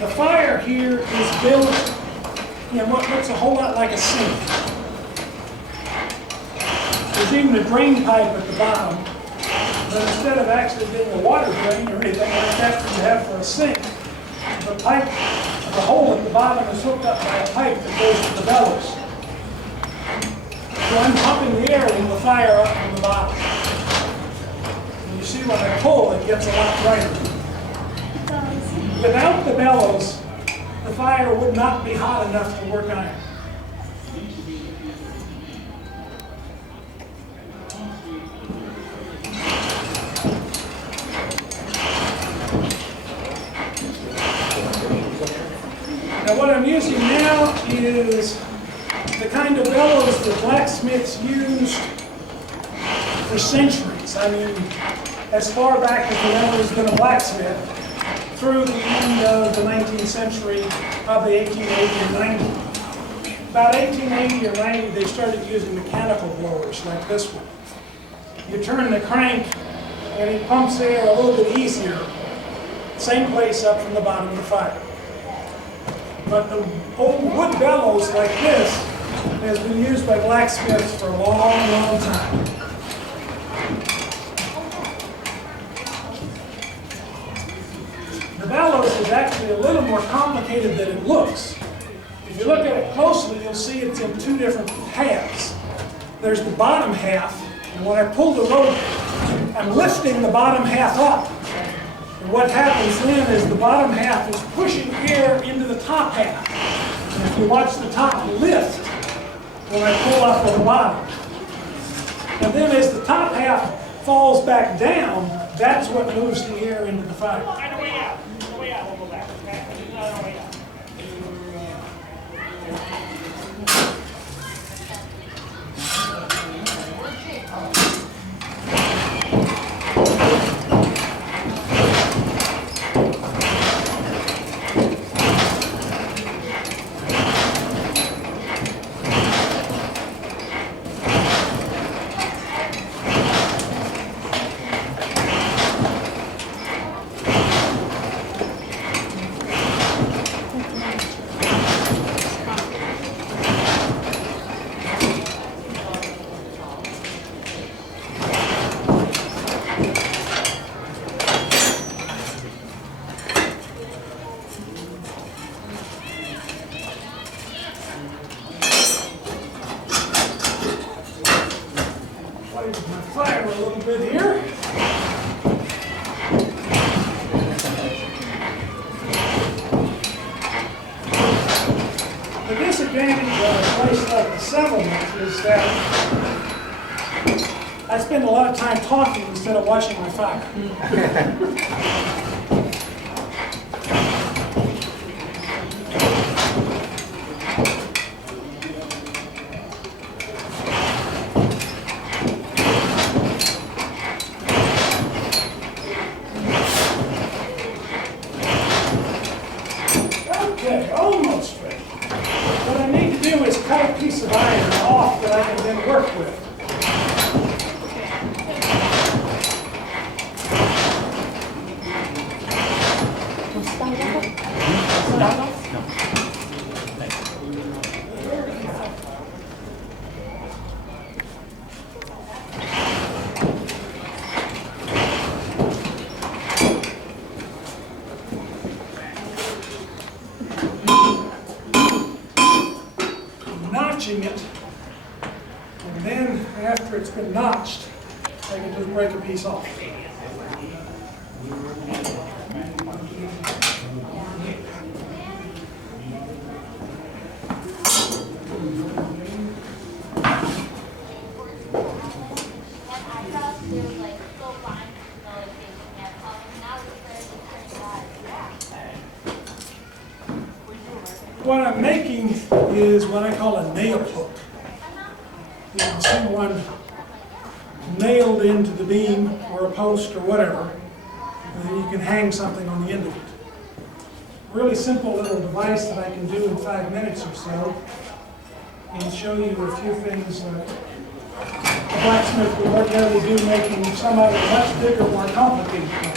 The fire here is built in what looks a whole lot like a sink. There's even a drain pipe at the bottom, but instead of actually being a water drain or anything like that you have for a sink, the pipe, the hole at the bottom is hooked up by a pipe that goes to the bellows. So I'm pumping the air into the fire up from the bottom. And you see when I pull, it gets a lot brighter. Without the bellows, the fire would not be hot enough to work iron. Now what I'm using now is the kind of bellows that blacksmiths used for centuries. I mean, as far back as there ever has been a blacksmith, through the end of the 19th century, probably 1880 or 90. About 1880 or 90, they started using mechanical blowers like this one. You turn the crank and it pumps air a little bit easier. Same place up from the bottom of the fire. But the old wood bellows like this has been used by blacksmiths for a long, long time. The bellows is actually a little more complicated than it looks. If you look at it closely, you'll see it's in two different halves. There's the bottom half, and when I pull the rope, I'm lifting the bottom half up. And what happens then is the bottom half is pushing air into the top half. And if you watch the top lift when I pull up on the bottom. And then as the top half falls back down, that's what moves the air into the fire. On the way out. On the way out, we'll go back, okay? On the way out. My fire a little bit here. The disadvantage of a place like the settlement is that I spend a lot of time talking instead of watching my fire. Okay, almost ready. What I need to do is cut a piece of iron off that I can then work with. Notching it, and then after it's been notched, I can just break a piece off. What I'm making is what I call a nail hook. You can see one nailed into the beam or a post or whatever, and then you can hang something on the end of it. Really simple little device that I can do in 5 minutes or so, and show you a few things that a blacksmith would ordinarily do, making some of it much bigger, more complicated.